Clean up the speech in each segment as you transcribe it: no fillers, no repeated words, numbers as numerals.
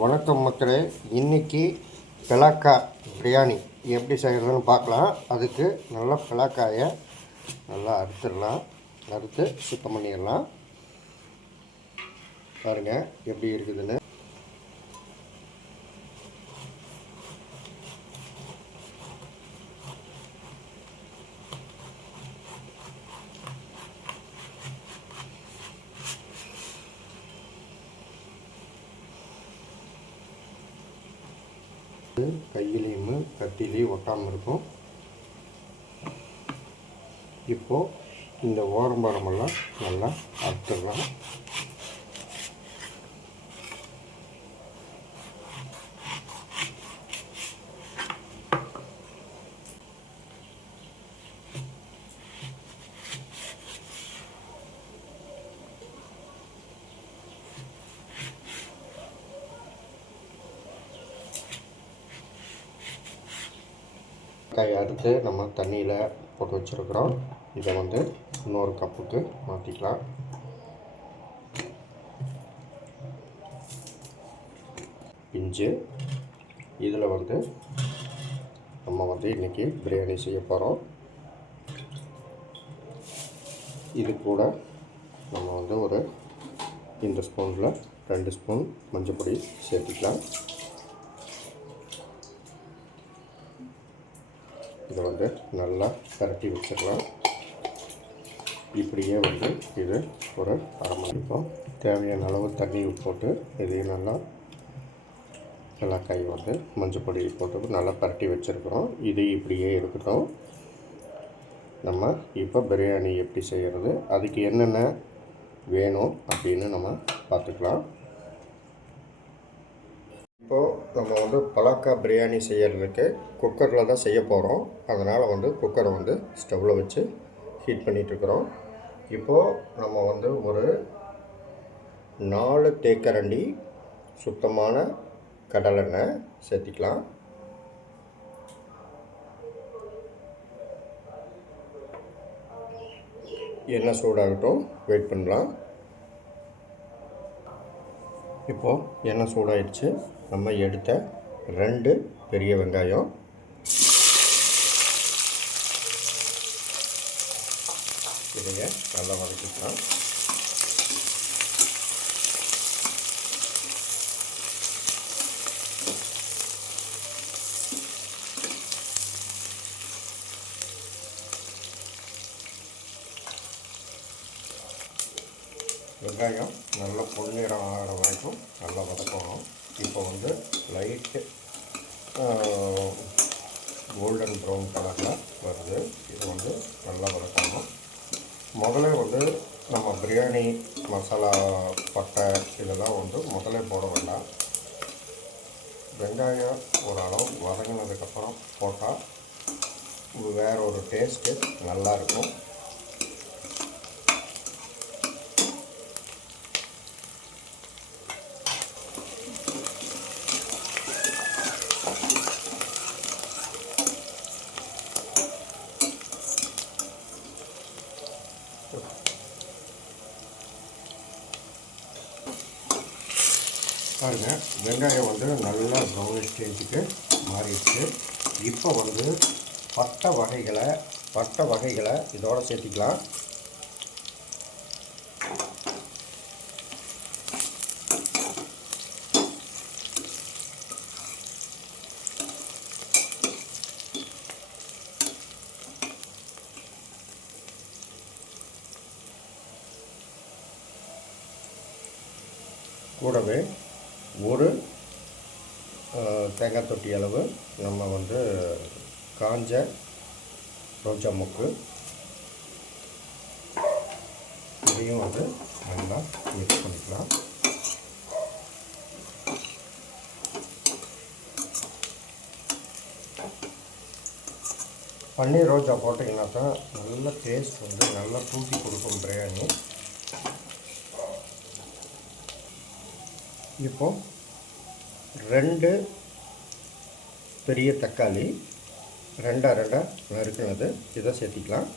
வணக்கம் மக்களே. இன்றைக்கி பிளாக்கா பிரியாணி எப்படி செய்கிறதுன்னு பார்க்கலாம். அதுக்கு நல்லா பிளாக்காயை நல்லா அறுத்து சுத்தம் பண்ணிடலாம். பாருங்கள் எப்படி இருக்குதுன்னு. கையிலையும் கத்திலையும் ஒட்டாமல் இருக்கும். இப்போது இந்த ஓரம்பரமெல்லாம் நல்லா அறுத்துடலாம். காய் அறுத்து நம்ம தண்ணியில் போட்டு வச்சுருக்குறோம். இதை இன்னொரு கப்புக்கு மாற்றிக்கலாம். இஞ்சி இதில் நம்ம இன்றைக்கி பிரியாணி செய்ய போகிறோம். இது கூட நம்ம ஒரு இந்த ஸ்பூனில் 2 ஸ்பூன் மஞ்சள் பொடி சேர்த்துக்கலாம். இதை நல்லா பரட்டி வச்சிடலாம். இப்படியே இது ஒரு அரை மணி நேரம் தேவையான அளவு தண்ணி போட்டு இதையும் நல்லா மிளகாய் மஞ்சள் பொடி போட்டு நல்லா பரட்டி வச்சுருக்குறோம். இது இப்படியே இருக்கட்டும். நம்ம இப்போ பிரியாணி எப்படி செய்கிறது, அதுக்கு என்னென்ன வேணும் அப்படின்னு நம்ம பார்த்துக்கலாம். இப்போது நம்ம பலாக்கா பிரியாணி செய்கிறதுக்கு குக்கரில் தான் செய்ய போகிறோம். அதனால் குக்கரை ஸ்டவ்வில் வச்சு ஹீட் பண்ணிகிட்ருக்குறோம். இப்போது நம்ம ஒரு 4 தேக்கரண்டி சுத்தமான கடலெண்ணெய் சேர்த்திக்கலாம். எண்ணெய் சூடாகட்டும், வெயிட் பண்ணலாம். இப்போது எண்ணெய் சூடாகிடுச்சு. நம்ம எடுத்த 2 பெரிய வெங்காயம், இதைய நல்லா வதக்கிக்கலாம். வெங்காயம் நல்லா பொன்னிறம் ஆகிற வரைக்கும் நல்லா வதக்கணும். இப்போ லைட்டு கோல்டன் ப்ரௌன் கலரில் வருது. இது நல்லா வதக்கணும். முதல்ல நம்ம பிரியாணி மசாலா பட்டை இதெல்லாம் முதல்ல போட வேண்டாம். வெங்காயம் ஓரளவு வதங்கினதுக்கப்புறம் போட்டால் வேற ஒரு டேஸ்ட்டு நல்லாயிருக்கும். பாருங்கள், வெங்காயம் நல்லா ப்ரௌனிஷ் ஸ்டேஜுக்கு மாறிடுச்சு. இப்போ பட்டை வகைகளை இதோட சேர்த்திக்கலாம். கூடவே ஒரு தேங்காய் தொட்டி அளவு நம்ம காஞ்ச ரோஜா மொக்கு, இதையும் நல்லா மிக்ஸ் பண்ணிக்கலாம். பன்னீர் ரோஜா போட்டிங்கன்னா தான் நல்ல டேஸ்ட் நல்லா தூக்கி கொடுக்கும் பிரியாணி. இப்போது 2 பெரிய தக்காளி 2 நறுக்குனது இதை சேர்த்திக்கலாம்.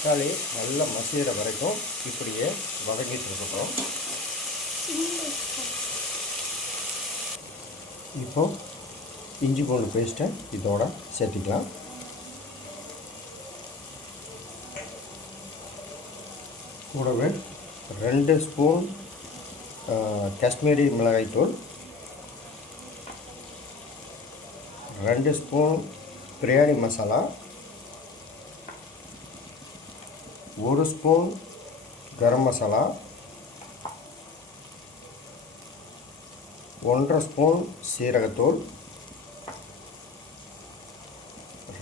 தக்காளி நல்லா மசிகிற வரைக்கும் இப்படியே வதக்கிட்டு இருக்கட்டும். இப்போது இஞ்சி பூண்டு பேஸ்ட்டை இதோட சேர்த்திக்கலாம். கூடவே 2 ஸ்பூன் காஷ்மீரி மிளகாய்த்தூள், 2 spoon biryani masala, 1 spoon garam masala, 1.5 spoon சீரகத்தூள்,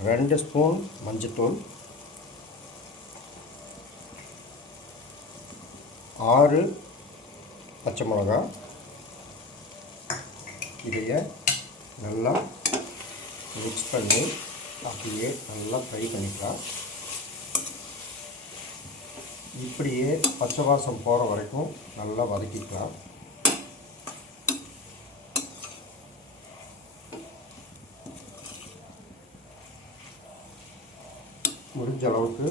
2 ஸ்பூன் மஞ்சத்தூள், 6 பச்சை மிளகா. இதையே நல்லா மிக்ஸ் பண்ணி அப்படியே நல்லா ஃப்ரை பண்ணிக்கலாம். இப்படியே பச்சை வாசம் போகிற வரைக்கும் நல்லா வதக்கிக்கலாம். முடிஞ்ச அளவுக்கு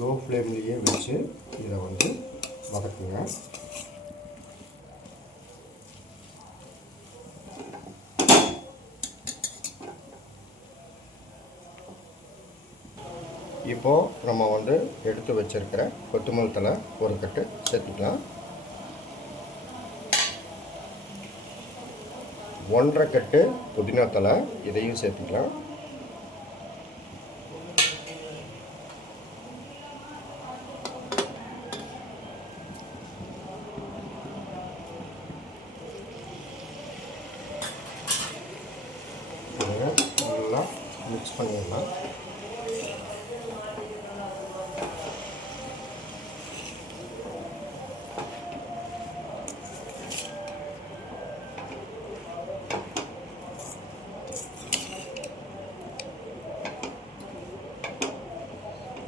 லோ ஃப்ளேம்லேயே வச்சு இதை வதக்குங்க. இப்போது நம்ம எடுத்து வச்சிருக்கிற கொத்தமல்லி தழை ஒரு கட்டு சேர்த்துக்கலாம். 1.5 கட்டு புதினா தழை இதையும் சேர்த்துக்கலாம். நல்லா மிக்ஸ் பண்ணிடலாம்.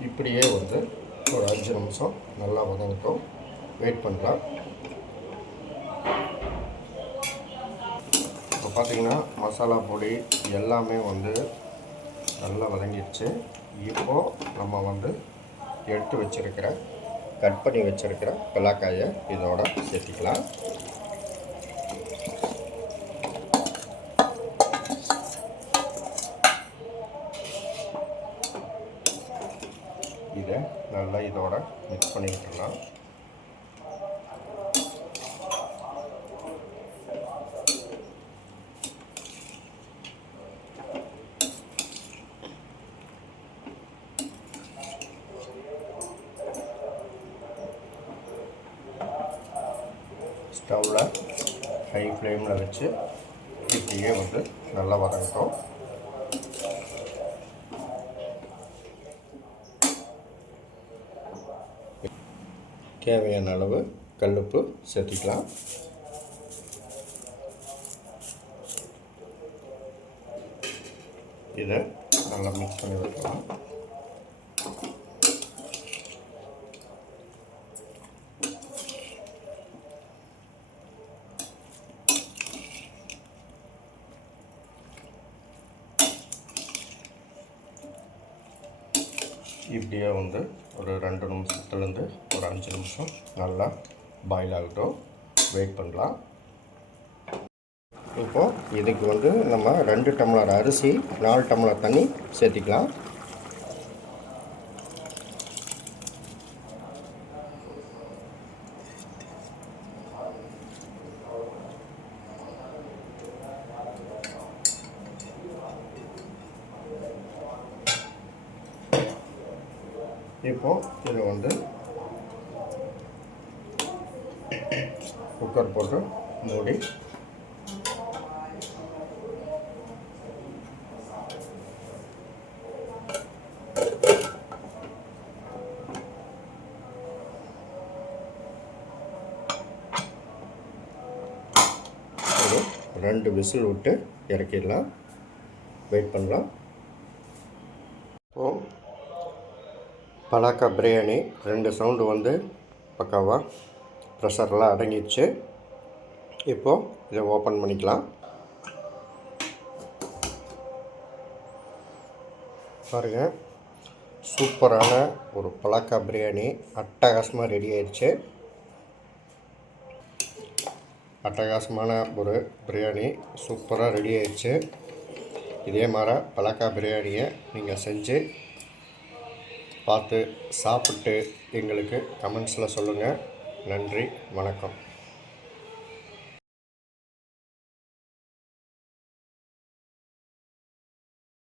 இப்படியே ஒரு 5 நிமிஷம் நல்லா வதங்கட்டும். வெயிட் பண்ணலாம். இப்போ பார்த்திங்கன்னா மசாலா பொடி எல்லாமே நல்லா வதங்கிடுச்சு. இப்போது நம்ம எடுத்து வச்சுருக்கிற கட் பண்ணி வச்சுருக்கிற பலாக்காயை இதோட சேர்த்திக்கலாம். இதை நல்லா இதோட மிக்ஸ் பண்ணி விட்டுடலாம். ஸ்டவ்வில் ஹை ஃப்ளேமில் வச்சு இப்படியே நல்லா வதங்கட்டும். தேவையான அளவு கல்லுப்பு சேர்த்துக்கலாம். இதை நல்லா மிக்ஸ் பண்ணி வைக்கலாம். இப்படியே ஒரு 2 நிமிஷத்துலேருந்து ஒரு 5 நிமிஷம் நல்லா பாயில் ஆகட்டும். வெயிட் பண்ணலாம். இப்போது இதுக்கு நம்ம 2 டம்ளர் அரிசி 4 டம்ளர் தண்ணி சேர்த்திக்கலாம். இப்போது இதை குக்கர் போட்டு மூடி ஒரு 2 விசில் விட்டு இறக்கிடலாம். வெயிட் பண்ணலாம். பலாக்கா பிரியாணி 2 சவுண்டு பக்காவாக ப்ரெஷர்லாம் அடங்கிடுச்சு. இப்போது இதை ஓப்பன் பண்ணிக்கலாம். பாருங்கள், சூப்பரான ஒரு பலாக்கா பிரியாணி அட்டகாசமாக ரெடி ஆயிடுச்சு. அட்டகாசமான ஒரு பிரியாணி சூப்பராக ரெடி ஆயிடுச்சு. இதே மாதிரி பலாக்கா பிரியாணியை நீங்கள் செஞ்சு பார்த்து சாப்பிட்டு எங்களுக்கு கமெண்ட்ஸில் சொல்லுங்கள். நன்றி, வணக்கம்.